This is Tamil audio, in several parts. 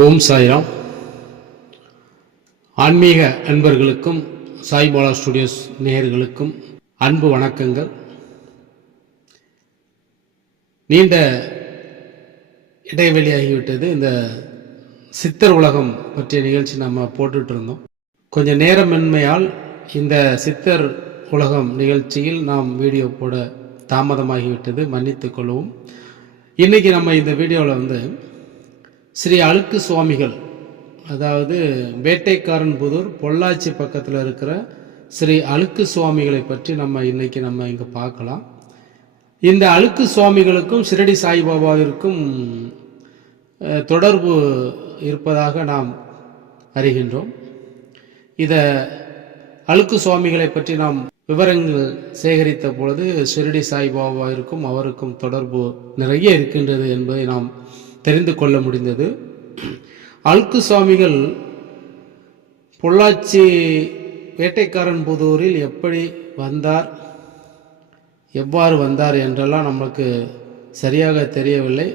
ஓம் சாய்ராம். ஆன்மீக அன்பர்களுக்கும் சாய்பாலா ஸ்டுடியோஸ் நேயர்களுக்கும் அன்பு வணக்கங்கள். நீண்ட இடைவெளியாகிவிட்டது இந்த சித்தர் உலகம் பற்றிய நிகழ்ச்சி நம்ம போட்டுட்டு இருந்தோம். கொஞ்சம் நேரமின்மையால் இந்த சித்தர் உலகம் நிகழ்ச்சியில் நாம் வீடியோ போட தாமதமாகிவிட்டது. மன்னித்துக் கொள்ளவும் இன்னைக்கு நம்ம இந்த வீடியோவில் வந்து ஸ்ரீ அழுக்கு சுவாமிகள் அதாவது வேட்டைக்காரன் புதூர் பொள்ளாச்சி பக்கத்தில் இருக்கிற ஸ்ரீ அழுக்கு சுவாமிகளை பற்றி நம்ம இன்னைக்கு நம்ம இங்கே பார்க்கலாம். இந்த அழுக்கு சுவாமிகளுக்கும் சிரடி சாய்பாபாவிற்கும் தொடர்பு இருப்பதாக நாம் அறிகின்றோம். இத அழுக்கு சுவாமிகளை பற்றி நாம் விவரங்கள் சேகரித்த பொழுது ஷிரடி சாய்பாபாவிற்கும் அவருக்கும் தொடர்பு நிறைய இருக்கின்றது என்பதை நாம் தெரிந்து கொள்ள முடிந்தது. அழுக்கு சுவாமிகள் பொள்ளாச்சி வேட்டைக்காரன் புதூரில் எப்படி வந்தார் எவ்வாறு வந்தார் என்றெல்லாம் நமக்கு சரியாக தெரியவில்லை.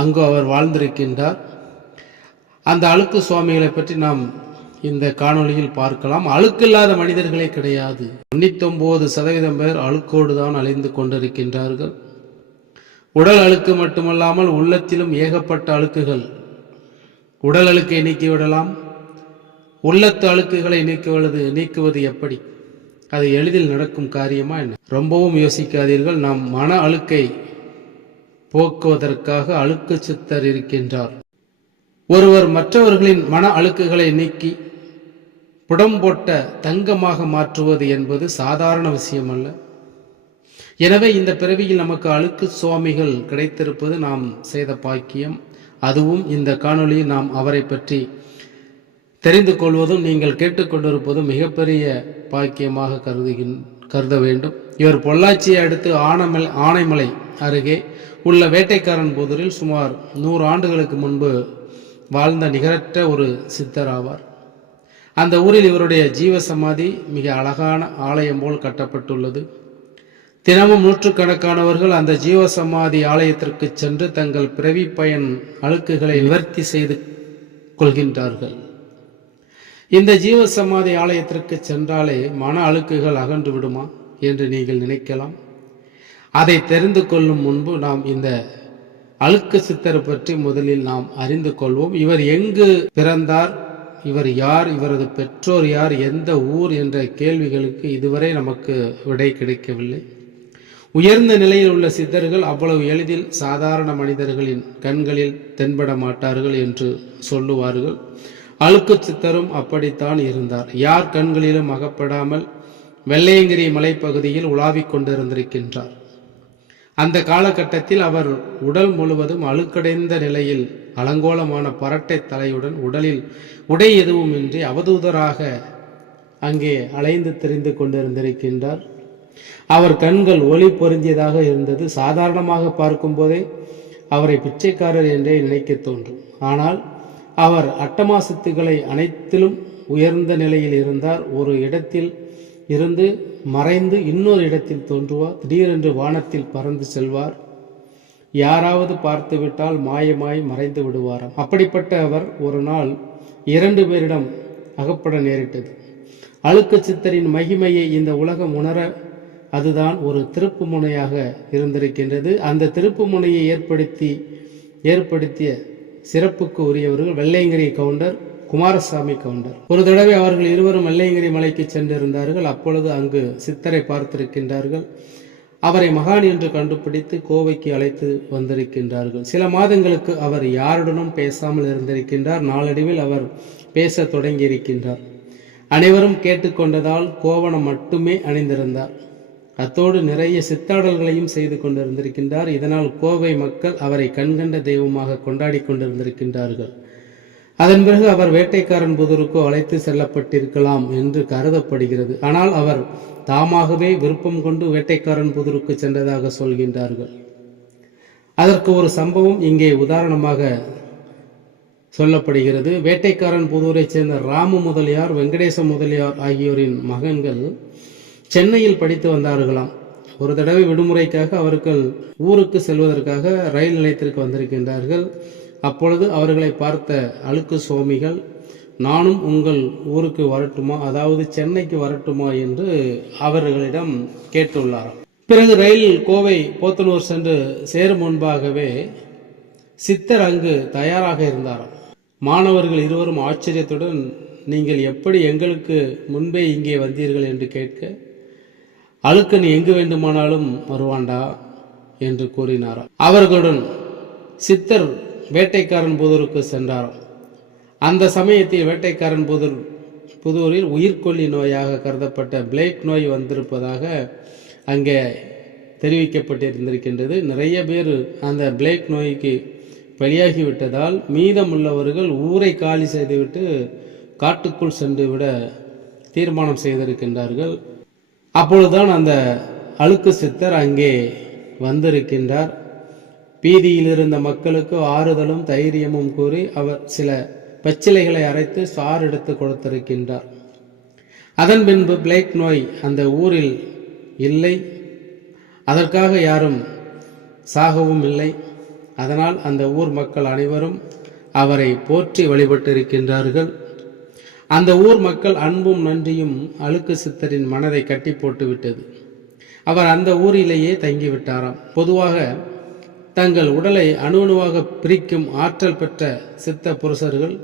அங்கு அவர் வாழ்ந்திருக்கின்றார். அந்த அழுக்கு சுவாமிகளை பற்றி நாம் இந்த காணொளியில் பார்க்கலாம். அழுக்கில்லாத மனிதர்களே கிடையாது. தொண்ணூத்தொம்பது சதவீதம் பேர் அழுக்கோடு தான் அழிந்து கொண்டிருக்கின்றார்கள். உடல் அழுக்கு மட்டுமல்லாமல் உள்ளத்திலும் ஏகப்பட்ட அழுக்குகள். உடல் அழுக்கை நீக்கிவிடலாம் உள்ளத்து அழுக்குகளை நீக்குவது நீக்குவது எப்படி? அது எளிதில் நடக்கும் காரியமா என்ன? ரொம்பவும் யோசிக்காதீர்கள். நாம் மன அழுக்கை போக்குவதற்காக அழுக்கு சித்தர் இருக்கின்றார். ஒருவர் மற்றவர்களின் மன அழுக்குகளை நீக்கி புடம் போட்ட தங்கமாக மாற்றுவது என்பது சாதாரண விஷயம் அல்ல எனவே இந்த பிறவியில் நமக்கு அழுக்கு சுவாமிகள் கிடைத்திருப்பது நாம் செய்த பாக்கியம். அதுவும் இந்த காணொளியில் நாம் அவரை பற்றி தெரிந்து கொள்வதும் நீங்கள் கேட்டுக்கொண்டிருப்பதும் மிகப்பெரிய பாக்கியமாக கருதுகின் கருத வேண்டும். இவர் பொள்ளாச்சியை அடுத்து ஆனமல் ஆனைமலை அருகே உள்ள வேட்டைக்காரன் புதரில் சுமார் நூறு ஆண்டுகளுக்கு முன்பு வாழ்ந்த நிகரற்ற ஒரு சித்தர் ஆவார். அந்த ஊரில் இவருடைய ஜீவ சமாதி மிக அழகான ஆலயம் போல் கட்டப்பட்டுள்ளது. தினமும் நூற்றுக்கணக்கானவர்கள் அந்த ஜீவ சமாதி ஆலயத்திற்கு சென்று தங்கள் பிறவி பயன் அழுக்குகளை நிவர்த்தி செய்து கொள்கின்றார்கள். இந்த ஜீவ சமாதி ஆலயத்திற்கு சென்றாலே மன அழுக்குகள் அகன்று விடுமா என்று நீங்கள் நினைக்கலாம். அதை தெரிந்து கொள்ளும் முன்பு நாம் இந்த அழுக்கு சித்தர் பற்றி முதலில் நாம் அறிந்து கொள்வோம். இவர் எங்கு பிறந்தார்? இவர் யார்? இவரது பெற்றோர் யார்? எந்த ஊர்? என்ற கேள்விகளுக்கு இதுவரை நமக்கு விடை கிடைக்கவில்லை. உயர்ந்த நிலையில் உள்ள சித்தர்கள் அவ்வளவு எளிதில் சாதாரண மனிதர்களின் கண்களில் தென்பட மாட்டார்கள் என்று சொல்லுவார்கள். அழுக்கு சித்தரும் அப்படித்தான் இருந்தார். யார் கண்களிலும் அகப்படாமல் வெள்ளையங்கிரி மலைப்பகுதியில் உலாவிக் கொண்டிருந்திருக்கின்றார். அந்த காலகட்டத்தில் அவர் உடல் முழுவதும் அழுக்கடைந்த நிலையில் அலங்கோலமான பரட்டை தலையுடன் உடலில் உடை எதுவுமின்றி அவதூதராக அங்கே அலைந்து தெரிந்து கொண்டிருந்திருக்கின்றார். அவர் கண்கள் ஒளி பொருந்தியதாக இருந்தது. சாதாரணமாக பார்க்கும்போதே அவரை பிச்சைக்காரர் என்றே நினைக்க தோன்றும். ஆனால் அவர் அட்டமாசத்துக்களை அனைத்திலும் உயர்ந்த நிலையில் இருந்தார். ஒரு இடத்தில் இருந்து மறைந்து இன்னொரு இடத்தில் தோன்றுவார். திடீரென்று வானத்தில் பறந்து செல்வார். யாராவது பார்த்துவிட்டால் மாயமாய் மறைந்து விடுவாராம். அப்படிப்பட்ட அவர் ஒரு நாள் இரண்டு பேரிடம் அகப்பட நேரிட்டது. அழுக்கு சித்தரின் மகிமையை இந்த உலகம் உணர அதுதான் ஒரு திருப்பு முனையாக இருந்திருக்கின்றது. அந்த திருப்பு முனையை ஏற்படுத்தி ஏற்படுத்திய சிறப்புக்கு உரியவர்கள் வெள்ளையங்கிரி கவுண்டர் குமாரசாமி கவுண்டர். ஒரு தடவை அவர்கள் இருவரும் வெள்ளையங்கிரி மலைக்கு சென்றிருந்தார்கள். அப்பொழுது அங்கு சித்தரை பார்த்திருக்கின்றார்கள். அவரை மகான் என்று கண்டுபிடித்து கோவைக்கு அழைத்து வந்திருக்கின்றார்கள். சில மாதங்களுக்கு அவர் யாருடனும் பேசாமல் இருந்திருக்கின்றார். நாளடைவில் அவர் பேச தொடங்கியிருக்கின்றார். அனைவரும் கேட்டுக்கொண்டதால் கோவணம் மட்டுமே அணிந்திருந்தார். அத்தோடு நிறைய சித்தாடல்களையும் செய்து கொண்டிருந்திருக்கின்றார். இதனால் கோவை மக்கள் அவரை கண்கண்ட தெய்வமாக கொண்டாடி கொண்டிருந்திருக்கின்றார்கள். அதன் பிறகு அவர் வேட்டைக்காரன் புதருக்கோ அழைத்து செல்லப்பட்டிருக்கலாம் என்று கருதப்படுகிறது. ஆனால் அவர் தாமாகவே விருப்பம் கொண்டு வேட்டைக்காரன் புதூருக்கு சென்றதாக சொல்கின்றார்கள். அதற்கு ஒரு சம்பவம் இங்கே உதாரணமாக சொல்லப்படுகிறது. வேட்டைக்காரன் புதூரைச் சேர்ந்த ராமு முதலியார் வெங்கடேச முதலியார் ஆகியோரின் மகன்கள் சென்னையில் படித்து வந்தார்களாம். ஒரு தடவை விடுமுறைக்காக அவர்கள் ஊருக்கு செல்வதற்காக ரயில் நிலையத்திற்கு வந்திருக்கின்றார்கள். அப்பொழுது அவர்களை பார்த்த அழுக்கு சுவாமிகள் நானும் உங்கள் ஊருக்கு வரட்டுமா? அதாவது சென்னைக்கு வரட்டுமா? என்று அவர்களிடம் கேட்டுள்ளாராம். பிறகு ரயில் கோவை போத்தனூர் சென்று சேரும் முன்பாகவே சித்தர் அங்கு தயாராக இருந்தாராம். மாணவர்கள் இருவரும் ஆச்சரியத்துடன் நீங்கள் எப்படி எங்களுக்கு முன்பே இங்கே வந்தீர்கள்? என்று கேட்க அழுக்கன் எங்கு வேண்டுமானாலும் வருவான்டா என்று கூறினாராம். அவர்களுடன் சித்தர் வேட்டைக்காரன் புதூருக்கு சென்றாராம். அந்த சமயத்தில் வேட்டைக்காரன் புதூர் புதூரில் உயிர்கொல்லி நோயாக கருதப்பட்ட பிளேக் நோய் வந்திருப்பதாக அங்கே தெரிவிக்கப்பட்டிருந்திருக்கின்றது. நிறைய பேர் அந்த பிளேக் நோய்க்கு பலியாகிவிட்டதால் மீதமுள்ளவர்கள் ஊரை காலி செய்துவிட்டு காட்டுக்குள் சென்று விட தீர்மானம் செய்திருக்கின்றார்கள். அப்பொழுதுதான் அந்த அழுக்கு சித்தர் அங்கே வந்திருக்கின்றார். பீதியில் இருந்த மக்களுக்கு ஆறுதலும் தைரியமும் கூறி அவர் சில பச்சிலைகளை அரைத்து சார் எடுத்து கொடுத்திருக்கின்றார். அதன் பின்பு பிளேக் நோய் அந்த ஊரில் இல்லை. அதற்காக யாரும் சாகவும் இல்லை. அதனால் அந்த ஊர் மக்கள் அனைவரும் அவரை போற்றி வழிபட்டிருக்கின்றார்கள். அந்த ஊர் மக்கள் அன்பும் நன்றியும் அழுக்கு சித்தரின் மனதை கட்டி போட்டு விட்டது. அவர் அந்த ஊரிலேயே தங்கிவிட்டாராம். பொதுவாக தங்கள் உடலை அணு அணுவாக பிரிக்கும் ஆற்றல் பெற்ற சித்த புருஷர்கள்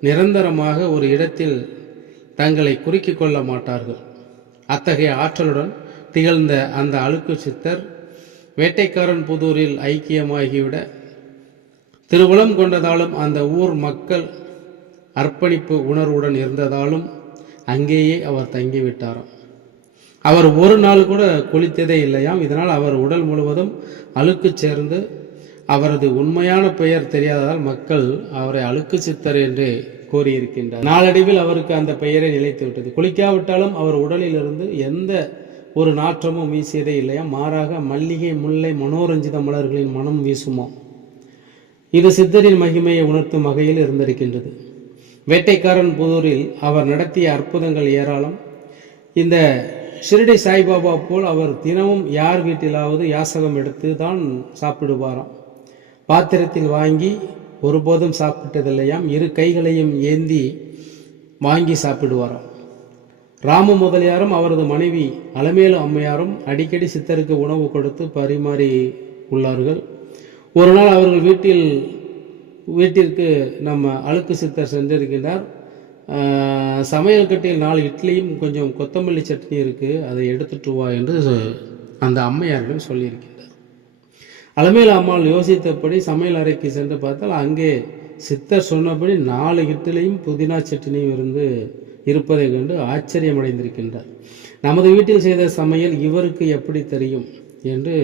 நிரந்தரமாக ஒரு இடத்தில் தங்களை குறுக்கிக் கொள்ள மாட்டார்கள். அத்தகைய ஆற்றலுடன் திகழ்ந்த அந்த அழுக்கு சித்தர் வேட்டைக்காரன் புதூரில் ஐக்கியமாகிவிட திருவுளம் கொண்டதாலும் அந்த ஊர் மக்கள் அர்ப்பணிப்பு உணர்வுடன் இருந்ததாலும் அங்கேயே அவர் தங்கிவிட்டாராம். அவர் ஒரு நாள் கூட குளித்ததே இல்லையாம். இதனால் அவர் உடல் முழுவதும் அழுக்கு சேர்ந்து அவரது உண்மையான பெயர் தெரியாததால் மக்கள் அவரை அழுக்கு சித்தர் என்று கூறியிருக்கின்றார் நாளடைவில் அவருக்கு அந்த பெயரை நிலைத்து விட்டது குளிக்காவிட்டாலும் அவர் உடலிலிருந்து எந்த ஒரு நாற்றமும் வீசியதே இல்லையா மாறாக மல்லிகை முல்லை மனோரஞ்சித மலர்களின் மனம் வீசுமோ இது சித்தரின் மகிமையை உணர்த்தும் வகையில் இருந்திருக்கின்றது. வேட்டைக்காரன் புதூரில் அவர் நடத்திய அற்புதங்கள் ஏராளம். இந்த ஷிரடி சாய்பாபா போல் அவர் தினமும் யார் வீட்டிலாவது யாசகம் எடுத்து தான் சாப்பிடுவாராம். பாத்திரத்தில் வாங்கி ஒருபோதும் சாப்பிட்டதில்லையாம். இரு கைகளையும் ஏந்தி வாங்கி சாப்பிடுவாராம். ராம முதலியாரும் அவரது மனைவி அலமேலு அம்மையாரும் அடிக்கடி சித்தருக்கு உணவு கொடுத்து பரிமாறி உள்ளார்கள். ஒரு நாள் அவர்கள் வீட்டில் வீட்டிற்கு நம்ம அழுக்கு சித்தர் சென்றிருக்கின்றார். சமையல் கட்டியில் நாலு இட்லியும் கொஞ்சம் கொத்தமல்லி சட்னி இருக்குது அதை எடுத்துட்டு வா என்று அந்த அம்மையாரிடம் சொல்லியிருக்கின்றார். அலமேல அம்மாள் யோசித்தபடி சமையல் அறைக்கு சென்று பார்த்தால் அங்கே சித்தர் சொன்னபடி நாலு இட்லியும் புதினா சட்னியும் இருந்து இருப்பதை கண்டு ஆச்சரியமடைந்திருக்கின்றார். நமது வீட்டில் செய்த சமையல் இவருக்கு எப்படி தெரியும்? என்று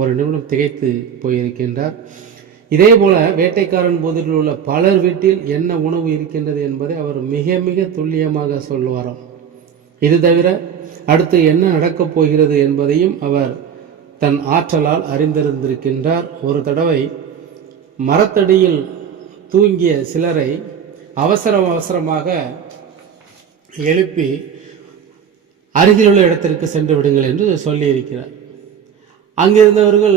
ஒரு நிமிடம் திகைத்து போயிருக்கின்றார். இதே போல வேட்டைக்காரன் போதில் உள்ள பலர் வீட்டில் என்ன உணவு இருக்கின்றது என்பதை அவர் மிக மிக துல்லியமாக சொல்லுவாராம். இது தவிர அடுத்து என்ன நடக்கப் போகிறது என்பதையும் அவர் தன் ஆற்றலால் அறிந்திருந்திருக்கின்றார். ஒரு தடவை மரத்தடியில் தூங்கிய சிலரை அவசர அவசரமாக எழுப்பி அருகிலுள்ள இடத்திற்கு சென்று விடுங்கள் என்று சொல்லியிருக்கிறார். அங்கிருந்தவர்கள்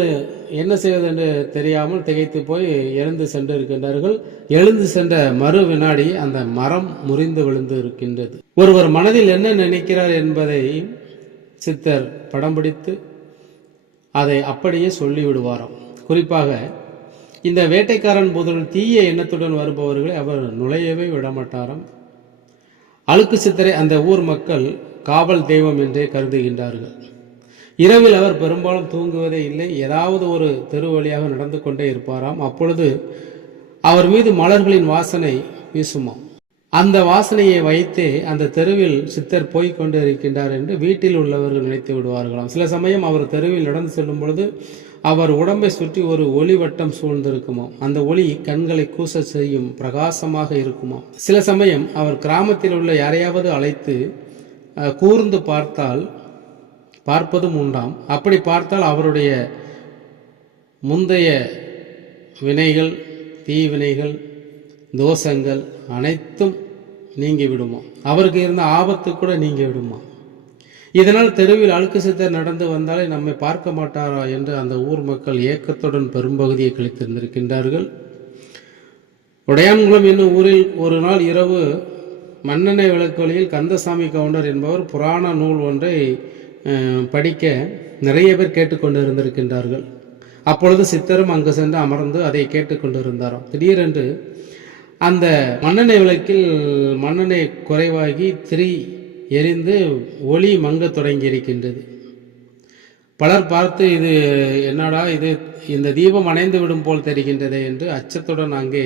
என்ன செய்வது என்று தெரியாமல் திகைத்து போய் எழுந்து சென்று இருக்கின்றார்கள் எழுந்து சென்ற மறு வினாடி அந்த மரம் முறிந்து விழுந்து இருக்கின்றது ஒருவர் மனதில் என்ன நினைக்கிறார் என்பதை சித்தர் படம் பிடித்து அதை அப்படியே சொல்லிவிடுவாராம். குறிப்பாக இந்த வேட்டைக்காரன் முதல் தீய எண்ணத்துடன் வருபவர்களை அவர் நுழையவே விடமாட்டாராம். அழுக்கு சித்தரை அந்த ஊர் மக்கள் காவல் தெய்வம் என்றே கருதுகின்றார்கள். இரவில் அவர் பெரும்பாலும் தூங்குவதே இல்லை. ஏதாவது ஒரு தெரு வழியாக நடந்து கொண்டே இருப்பாராம். அப்பொழுது அவர் மீது மலர்களின் வாசனை வீசுமாம். அந்த வாசனையை வைத்தே அந்த தெருவில் சித்தர் போய்க் கொண்டு இருக்கின்றார் என்று வீட்டில் உள்ளவர்கள் நினைத்து விடுவார்களாம். சில சமயம் அவர் தெருவில் நடந்து செல்லும் பொழுது அவர் உடம்பை சுற்றி ஒரு ஒளி வட்டம் சூழ்ந்திருக்குமாம். அந்த ஒளி கண்களை கூச செய்யும் பிரகாசமாக இருக்குமாம். சில சமயம் அவர் கிராமத்தில் உள்ள யாரையாவது அழைத்து கூர்ந்து பார்த்தால் பார்ப்பதும் உண்டாம். அப்படி பார்த்தால் அவருடைய முந்தைய வினைகள் தீவினைகள் தோஷங்கள் அனைத்தும் நீங்கி விடுமா அவருக்கு இருந்த ஆபத்து கூட நீங்கி விடுமா இதனால் தெருவில் அழுக்கு சித்தர் நடந்து வந்தாலே நம்மை பார்க்க மாட்டாரா என்று அந்த ஊர் மக்கள் ஏக்கத்துடன் பெரும்பகுதியை கழித்திருந்திருக்கின்றார்கள். உடையான்குளம் என்னும் ஊரில் ஒரு நாள் இரவு மண்ணெண்ணெய் விளக்கொலியில் கந்தசாமி கவுண்டர் என்பவர் புராண நூல் ஒன்றை படிக்க நிறைய பேர் கேட்டுக்கொண்டு இருந்திருக்கின்றார்கள் அப்பொழுது சித்தரும் அங்கு சென்று அமர்ந்து அதை கேட்டுக்கொண்டு இருந்தாராம் திடீரென்று அந்த மண்ணெண்ணெய் விளக்கில் மண்ணெண்ணெய் குறைவாகி திரி எரிந்து ஒளி மங்கத் தொடங்கி இருக்கின்றது பலர் பார்த்து இது என்னடா இது? இந்த தீபம் அணைந்து விடும் போல் தெரிகின்றதே என்று அச்சத்துடன் அங்கே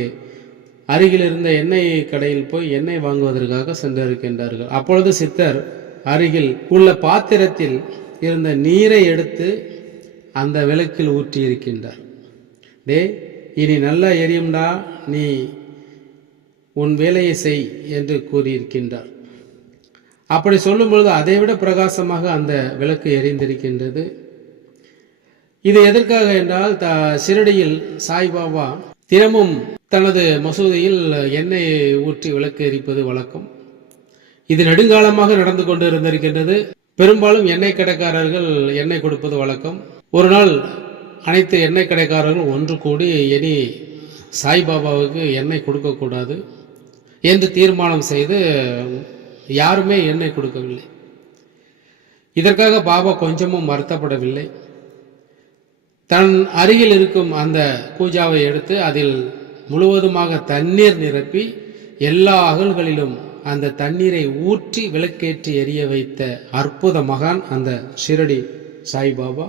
அருகில் இருந்த எண்ணெய் கடையில் போய் எண்ணெய் வாங்குவதற்காக சென்றிருக்கின்றார்கள். அப்பொழுது சித்தர் அருகில் உள்ள பாத்திரத்தில் இருந்த நீரை எடுத்து அந்த விளக்கில் ஊற்றி இருக்கின்றார் டே இனி நல்லா எரியும்டா நீ உன் வேலையை செய் என்று கூறியிருக்கின்றார். அப்படி சொல்லும் பொழுது அதைவிட பிரகாசமாக அந்த விளக்கு எரிந்திருக்கின்றது. இது எதற்காக என்றால் த சிரடியில் சாய்பாபா தினமும் தனது மசூதியில் எண்ணெய் ஊற்றி விளக்கு எரிப்பது வழக்கம். இது நெடுங்காலமாக நடந்து கொண்டு இருந்திருக்கின்றது பெரும்பாலும் எண்ணெய் கடைக்காரர்கள் எண்ணெய் கொடுப்பது வழக்கம். ஒரு நாள் அனைத்து எண்ணெய் கடைக்காரர்கள் ஒன்று கூடி இனி சாய்பாபாவுக்கு எண்ணெய் கொடுக்கக்கூடாது என்று தீர்மானம் செய்து யாருமே எண்ணெய் கொடுக்கவில்லை. இதற்காக பாபா கொஞ்சமும் வருத்தப்படவில்லை. தன் அருகில் இருக்கும் அந்த பூஜாவை எடுத்து அதில் முழுவதுமாக தண்ணீர் நிரப்பி எல்லா அகல்களிலும் அந்த தண்ணீரை ஊற்றி விளக்கேற்றி எரிய வைத்த அற்புத மகான் அந்த ஷிரடி சாய்பாபா.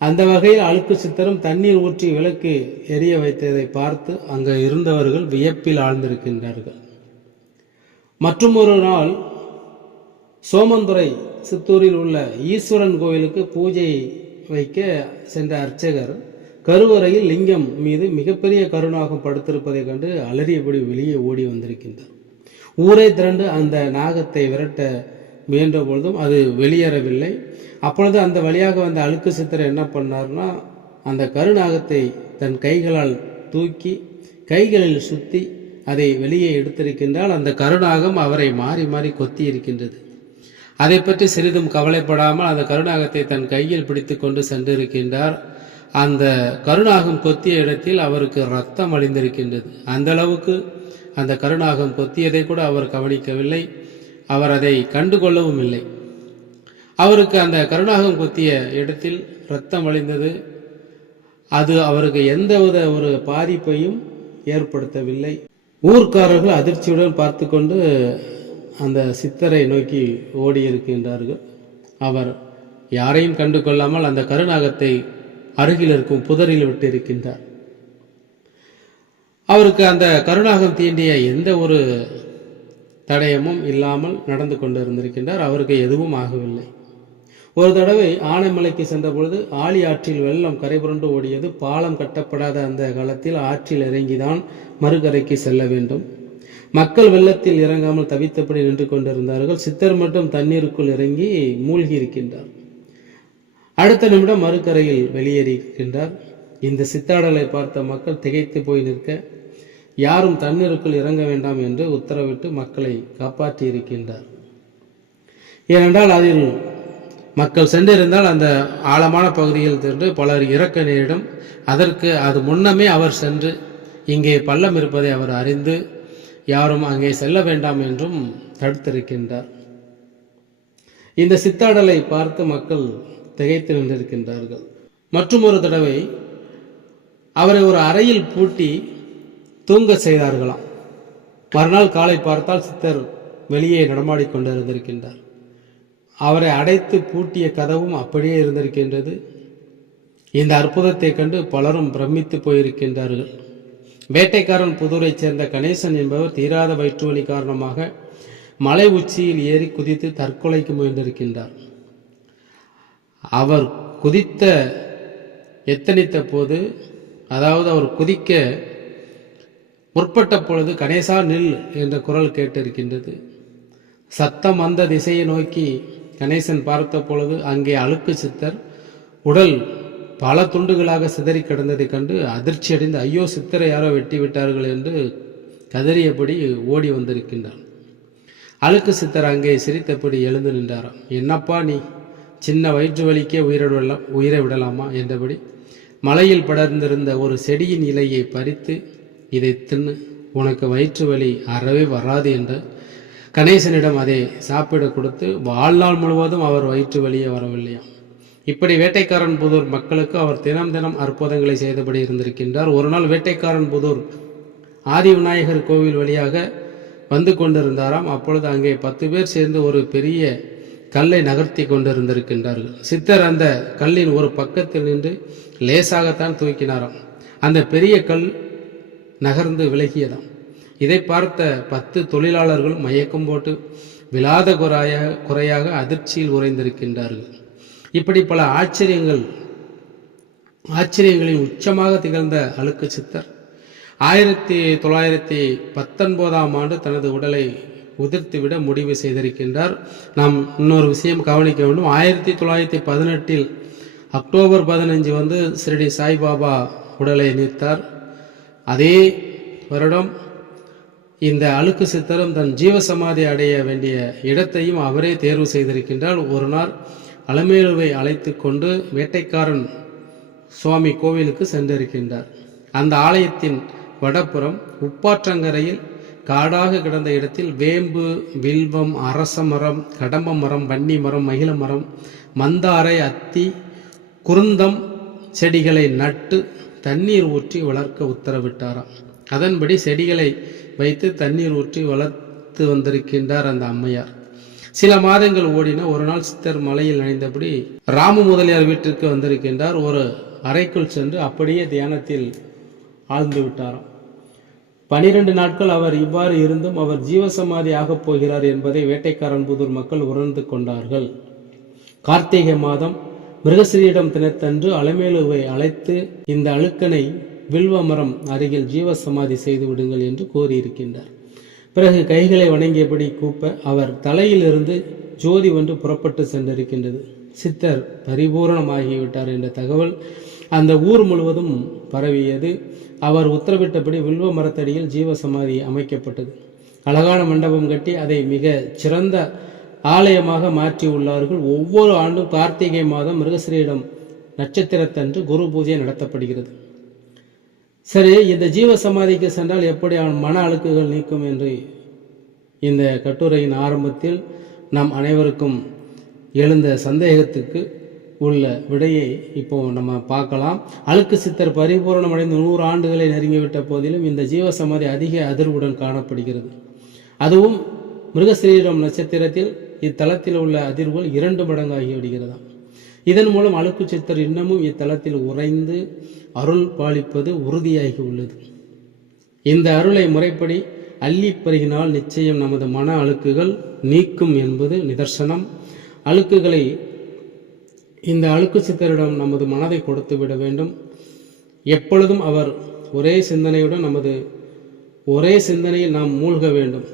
அந்த வகையில் அழுக்கு சித்தரும் தண்ணீர் ஊற்றி விளக்கு எரிய வைத்ததை பார்த்து அங்கு இருந்தவர்கள் வியப்பில் ஆழ்ந்திருக்கின்றார்கள். மற்றும் ஒரு நாள் சோமந்துரை சித்தூரில் உள்ள ஈஸ்வரன் கோவிலுக்கு பூஜை வைக்க சென்ற அர்ச்சகர் கருவறையில் லிங்கம் மீது மிகப்பெரிய கருணாகம் படுத்திருப்பதைக் கண்டு அலறியபடி வெளியே ஓடி வந்திருக்கின்றார். ஊரை திரண்டு அந்த நாகத்தை விரட்ட முயன்ற பொழுதும் அது வெளியேறவில்லை. அப்பொழுது அந்த வழியாக வந்த அழுக்கு சித்தர் என்ன பண்ணார்னா அந்த கருநாகத்தை தன் கைகளால் தூக்கி கைகளில் சுற்றி அதை வெளியே எடுத்திருக்கின்றால் அந்த கருநாகம் அவரை மாறி மாறி கொத்தி இருக்கின்றது அதை பற்றி சிறிதும் கவலைப்படாமல் அந்த கருநாகத்தை தன் கையில் பிடித்து கொண்டு சென்றிருக்கின்றார். அந்த கருநாகம் கொத்திய இடத்தில் அவருக்கு ரத்தம் அழிந்திருக்கின்றது. அந்த அளவுக்கு அந்த கருணாகம் கொத்தியதை கூட அவர் கவனிக்கவில்லை. அவர் அதை கண்டுகொள்ளவும் இல்லை. அவருக்கு அந்த கருணாகம் கொத்திய இடத்தில் ரத்தம் வழிந்தது. அது அவருக்கு எந்தவித ஒரு பாதிப்பையும் ஏற்படுத்தவில்லை. ஊர்க்காரர்கள் அதிர்ச்சியுடன் பார்த்து கொண்டு அந்த சித்தரை நோக்கி ஓடி இருக்கின்றார்கள் அவர் யாரையும் கண்டு கொள்ளாமல் அந்த கருநாகத்தை அருகில் இருக்கும் புதரில் விட்டிருக்கின்றார். அவருக்கு அந்த கருணாகம் தீண்டிய எந்த ஒரு தடயமும் இல்லாமல் நடந்து கொண்டு இருந்திருக்கின்றார் அவருக்கு எதுவும் ஆகவில்லை. ஒரு தடவை ஆனைமலைக்கு சென்ற பொழுது ஆழி ஆற்றில் வெள்ளம் கரைபுரண்டு ஓடியது. பாலம் கட்டப்படாத அந்த காலத்தில் ஆற்றில் இறங்கிதான் மறுகரைக்கு செல்ல வேண்டும். மக்கள் வெள்ளத்தில் இறங்காமல் தவித்தபடி நின்று கொண்டிருந்தார்கள். சித்தர் மட்டும் தண்ணீருக்குள் இறங்கி மூழ்கி இருக்கின்றார். அடுத்த நிமிடம் மறுகரையில் வெளியேறியிருக்கின்றார். இந்த சித்தாடலை பார்த்த மக்கள் திகைத்து போய் நிற்க யாரும் தண்ணீருக்குள் இறங்க வேண்டாம் என்று உத்தரவிட்டு மக்களை காப்பாற்றி இருக்கின்றார். ஏனென்றால் அதில் மக்கள் சென்றிருந்தால் அந்த ஆழமான பகுதியில் சென்று பலர் இறக்க நேரிடும். அதற்கு அது முன்னமே அவர் சென்று இங்கே பள்ளம் இருப்பதை அவர் அறிந்து யாரும் அங்கே செல்ல வேண்டாம் என்றும் தடுத்திருக்கின்றார். இந்த சித்தாடலை பார்த்து மக்கள் திகைத்து நின்றிருக்கின்றார்கள். மற்றும் ஒரு தடவை அவரை ஒரு அறையில் பூட்டி தூங்க செய்தார்களாம். மறுநாள் காலை பார்த்தால் சித்தர் வெளியே நடமாடிக்கொண்டு இருந்திருக்கின்றார் அவரை அடைத்து பூட்டிய கதவும் அப்படியே இருந்திருக்கின்றது. இந்த அற்புதத்தை கண்டு பலரும் பிரமித்து போயிருக்கின்றார்கள். வேட்டைக்காரன் புதூரைச் சேர்ந்த கணேசன் என்பவர் தீராத வயிற்றுவலி காரணமாக மலை உச்சியில் ஏறி குதித்து தற்கொலைக்கு முயன்றிருக்கின்றார். அவர் குதித்த எத்தனித்த போது அதாவது அவர் குதிக்க முற்பட்ட பொழுது கணேசா நில் என்ற குரல் கேட்டிருக்கின்றது. சத்தம் அந்த திசையை நோக்கி கணேசன் பார்த்த பொழுது அங்கே அழுக்கு சித்தர் உடல் பல துண்டுகளாக சிதறி கிடந்ததைக் கண்டு அதிர்ச்சி அடைந்து ஐயோ சித்தரை யாரோ வெட்டி விட்டார்கள் என்று கதறியபடி ஓடி வந்திருக்கின்றான். அழுக்கு சித்தர் அங்கே சிரித்தபடி எழுந்து நின்றாராம். என்னப்பா நீ? சின்ன வயிற்று வலிக்கே உயிரை விடலாம் உயிரை விடலாமா? என்றபடி மலையில் படர்ந்திருந்த ஒரு செடியின் இலையை பறித்து இதை தின்னு உனக்கு வயிற்று வலி அறவே வராது என்று கணேசனிடம் அதை சாப்பிட கொடுத்து வாழ்நாள் முழுவதும் அவர் வயிற்று வலியே வரவில்லையாம் இப்படி வேட்டைக்காரன் புதூர் மக்களுக்கு அவர் தினம் தினம் அற்புதங்களை செய்தபடி இருந்திருக்கின்றார். ஒரு நாள் வேட்டைக்காரன் புதூர் ஆதி விநாயகர் கோவில் வழியாக வந்து கொண்டிருந்தாராம். அப்பொழுது அங்கே பத்து பேர் சேர்ந்து ஒரு பெரிய கல்லை நகர்த்தி கொண்டிருந்திருக்கின்றார்கள். சித்தர் அந்த கல்லின் ஒரு பக்கத்தில் நின்று லேசாகத்தான் தூக்கினாராம். அந்த பெரிய கல் நகர்ந்து விலகியதாம். இதை பார்த்த பத்து தொழிலாளர்கள் மயக்கம் போட்டு விழாத குறையாக குறையாக அதிர்ச்சியில் உறைந்திருக்கின்றார்கள். இப்படி பல ஆச்சரியங்கள் ஆச்சரியங்களின் உச்சமாக திகழ்ந்த அழுக்கு சித்தர் ஆயிரத்தி தொள்ளாயிரத்தி பத்தொன்பதாம் ஆண்டு தனது உடலை உதிர்த்துவிட முடிவு செய்திருக்கின்றார். நாம் இன்னொரு விஷயம் கவனிக்க வேண்டும். ஆயிரத்தி தொள்ளாயிரத்தி பதினெட்டில் அக்டோபர் பதினஞ்சு வந்து ஸ்ரீடி சாய்பாபா உடலை நீத்தார். அதே வருடம் இந்த அழுக்கு சித்தரும் தன் ஜீவசமாதி அடைய வேண்டிய இடத்தையும் அவரே தேர்வு செய்திருக்கின்றார். ஒரு நாள் அலமேலுவை அழைத்து கொண்டு வேட்டைக்காரன் சுவாமி கோவிலுக்கு சென்றிருக்கின்றார். அந்த ஆலயத்தின் வடப்புறம் உப்பாற்றங்கரையில் காடாக கிடந்த இடத்தில் வேம்பு வில்வம் அரச மரம் கடம்ப மரம் வன்னி மரம் மகிழ மரம் மந்தாரை அத்தி குருந்தம் செடிகளை நட்டு தண்ணீர் ஊற்றி வளர்க்க உத்தரவிட்டாராம். அதன்படி செடிகளை வைத்து தண்ணீர் ஊற்றி வளர்த்து வந்திருக்கின்றார் அந்த அம்மையார். சில மாதங்கள் ஓடின ஒரு நாள் சித்தர் மலையில் நனைந்தபடி ராமு முதலியார் வீட்டிற்கு வந்திருக்கின்றார். ஒரு அறைக்குள் சென்று அப்படியே தியானத்தில் ஆழ்ந்து விட்டாராம். பனிரெண்டு நாட்கள் அவர் இவ்வாறு இருந்தும் அவர் ஜீவசமாதி ஆகப் போகிறார் என்பதை வேட்டைக்காரன் புதூர் மக்கள் உணர்ந்து கொண்டார்கள். கார்த்திகை மாதம் மிருகஸ்ரீயிடம் தினத்தன்று அலமேலுவை அழைத்து இந்த அழுக்கனை வில்வ மரம் அருகில் ஜீவசமாதி செய்து விடுங்கள் என்று கூறியிருக்கின்றார். பிறகு கைகளை வணங்கியபடி கூப்ப அவர் தலையிலிருந்து ஜோதி ஒன்று புறப்பட்டு சென்றிருக்கின்றது. சித்தர் பரிபூரணமாகிவிட்டார் என்ற தகவல் அந்த ஊர் முழுவதும் பரவியது. அவர் உத்தரவிட்டபடி வில்வ மரத்தடியில் ஜீவசமாதி அமைக்கப்பட்டது. அழகான மண்டபம் கட்டி அதை மிக சிறந்த ஆலயமாக மாற்றியுள்ளார்கள் ஒவ்வொரு ஆண்டும் கார்த்திகை மாதம் மிருகஸ்ரீயிடம் நட்சத்திரத்தன்று குரு பூஜை நடத்தப்படுகிறது. சரி இந்த ஜீவ சமாதிக்கு சென்றால் எப்படி அவன் மன அழுக்குகள் நீக்கும் என்று இந்த கட்டுரையின் ஆரம்பத்தில் நாம் அனைவருக்கும் எழுந்த சந்தேகத்துக்கு உள்ள விடையை இப்போ நம்ம பார்க்கலாம். அழுக்கு சித்தர் பரிபூரணமடைந்து நூறு ஆண்டுகளை நெருங்கிவிட்ட போதிலும் இந்த ஜீவசமாதி அதிக அதிர்வுடன் காணப்படுகிறது. அதுவும் மிருகசரீரம் நட்சத்திரத்தில் இத்தலத்தில் உள்ள அதிர்வுகள் இரண்டு மடங்காகி விடுகிறதாம் இதன் மூலம் அழுக்கு சித்தர் இன்னமும் இத்தலத்தில் உறைந்து அருள் பாலிப்பது உறுதியாகி உள்ளது. இந்த அருளை முறைப்படி அள்ளி பருகினால் நிச்சயம் நமது மன அழுக்குகள் நீக்கும் என்பது நிதர்சனம். அழுக்குகளை இந்த அழுக்கு சித்தரிடம் நமது மனதை கொடுத்து விட வேண்டும். எப்பொழுதும் அவர் ஒரே சிந்தனையுடன் நமது ஒரே சிந்தனையில் நாம் மூழ்க வேண்டும்.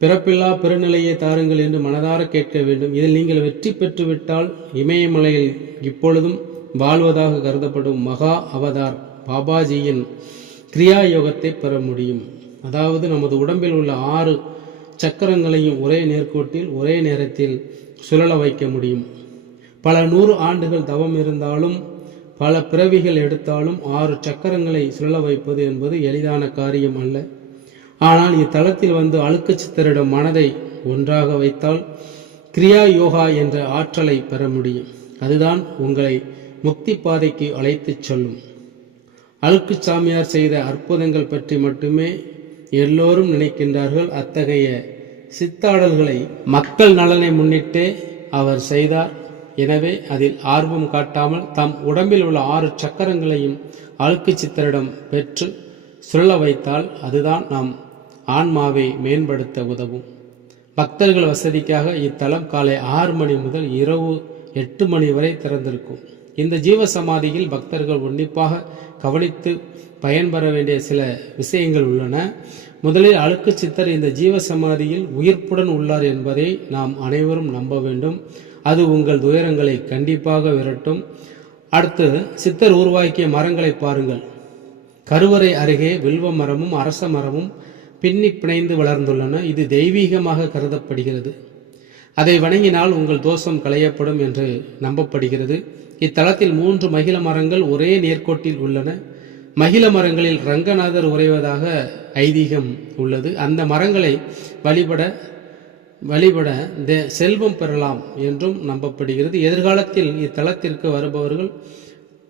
பிறப்பில்லா பெருநிலையை தாருங்கள் என்று மனதார கேட்க வேண்டும். இதில் நீங்கள் வெற்றி பெற்றுவிட்டால் இமயமலையில் இப்பொழுதும் வாழ்வதாக கருதப்படும் மகா அவதார் பாபாஜியின் கிரியா யோகத்தை பெற முடியும். அதாவது நமது உடம்பில் உள்ள ஆறு சக்கரங்களையும் ஒரே நேர்கோட்டில் ஒரே நேரத்தில் சுழல வைக்க முடியும். பல நூறு ஆண்டுகள் தவம் இருந்தாலும் பல பிறவிகள் எடுத்தாலும் ஆறு சக்கரங்களை சுழல வைப்பது என்பது எளிதான காரியம் அல்ல. ஆனால் இத்தலத்தில் வந்து அழுக்கு சித்தரிடம் மனதை ஒன்றாக வைத்தால் கிரியா யோகா என்ற ஆற்றலை பெற முடியும். அதுதான் உங்களை முக்தி பாதைக்கு அழைத்துச் செல்லும். அழுக்கு சாமியார் செய்த அற்புதங்கள் பற்றி மட்டுமே எல்லோரும் நினைக்கின்றார்கள். அத்தகைய சித்தாடல்களை மக்கள் நலனை முன்னிட்டே அவர் செய்தார். எனவே அதில் ஆர்வம் காட்டாமல் தம் உடம்பில் உள்ள ஆறு சக்கரங்களையும் அழுக்கு சித்தரிடம் பெற்று சுழல வைத்தால் அதுதான் நாம் ஆன்மாவை மேம்படுத்த உதவும். பக்தர்கள் வசதிக்காக இத்தலம் காலை ஆறு மணி முதல் இரவு எட்டு மணி வரை திறந்திருக்கும். இந்த ஜீவ சமாதியில் பக்தர்கள் உன்னிப்பாக கவனித்து பயன்பெற வேண்டிய சில விஷயங்கள் உள்ளன. முதலில் அழுக்கு சித்தர் இந்த ஜீவ சமாதியில் உயிர்ப்புடன் உள்ளார் என்பதை நாம் அனைவரும் நம்ப வேண்டும். அது உங்கள் துயரங்களை கண்டிப்பாக விரட்டும். அடுத்து சித்தர் உருவாக்கிய மரங்களை பாருங்கள். கருவறை அருகே வில்வ மரமும் அரச மரமும் பின்னி பிணைந்து வளர்ந்துள்ளன. இது தெய்வீகமாக கருதப்படுகிறது. அதை வணங்கினால் உங்கள் தோஷம் களையப்படும் என்று நம்பப்படுகிறது. இத்தலத்தில் மூன்று மகிழ மரங்கள் ஒரே நேர்கோட்டில் உள்ளன. மகிழ மரங்களில் ரங்கநாதர் உறைவதாக ஐதீகம் உள்ளது. அந்த மரங்களை வழிபட வழிபட தே- செல்வம் பெறலாம் என்றும் நம்பப்படுகிறது. எதிர்காலத்தில் இத்தலத்திற்கு வருபவர்கள்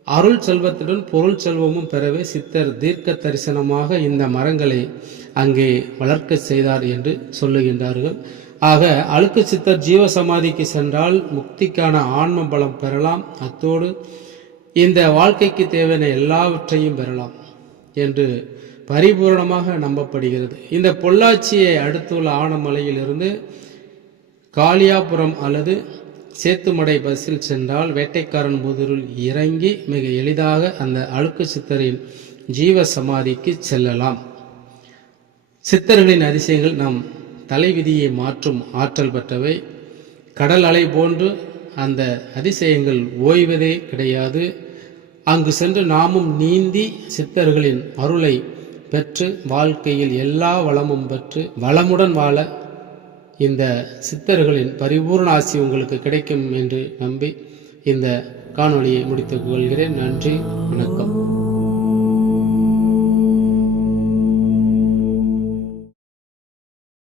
அருள் செல்வத்துடன் பொருள் செல்வமும் பெறவே சித்தர் தீர்க்க தரிசனமாக இந்த மரங்களை அங்கே வளர்க்க செய்தார் என்று சொல்லுகின்றார்கள். ஆக அழுக்கு சித்தர் ஜீவ சமாதிக்கு சென்றால் முக்திக்கான ஆன்ம பலம் பெறலாம். அத்தோடு இந்த வாழ்க்கைக்கு தேவையான எல்லாவற்றையும் பெறலாம் என்று பரிபூரணமாக நம்பப்படுகிறது. இந்த பொள்ளாச்சியை அடுத்துள்ள ஆனமலையிலிருந்து காளியாபுரம் அல்லது சேத்துமடை பஸ்ஸில் சென்றால் வேட்டைக்காரன் புதூரில் இறங்கி மிக எளிதாக அந்த அழுக்கு சித்தரின் ஜீவ சமாதிக்கு செல்லலாம். சித்தர்களின் அதிசயங்கள் நம் தலைவிதியை மாற்றும் ஆற்றல் பெற்றவை. கடல் அலை போன்று அந்த அதிசயங்கள் ஓய்வதே கிடையாது. அங்கு சென்று நாமும் நீந்தி சித்தர்களின் அருளை பெற்று வாழ்க்கையில் எல்லா வளமும் பெற்று வளமுடன் வாழ இந்த சித்தர்களின் பரிபூர்ண ஆசி உங்களுக்கு கிடைக்கும் என்று நம்பி இந்த காணொளியை முடித்துக் கொள்கிறேன். நன்றி வணக்கம்.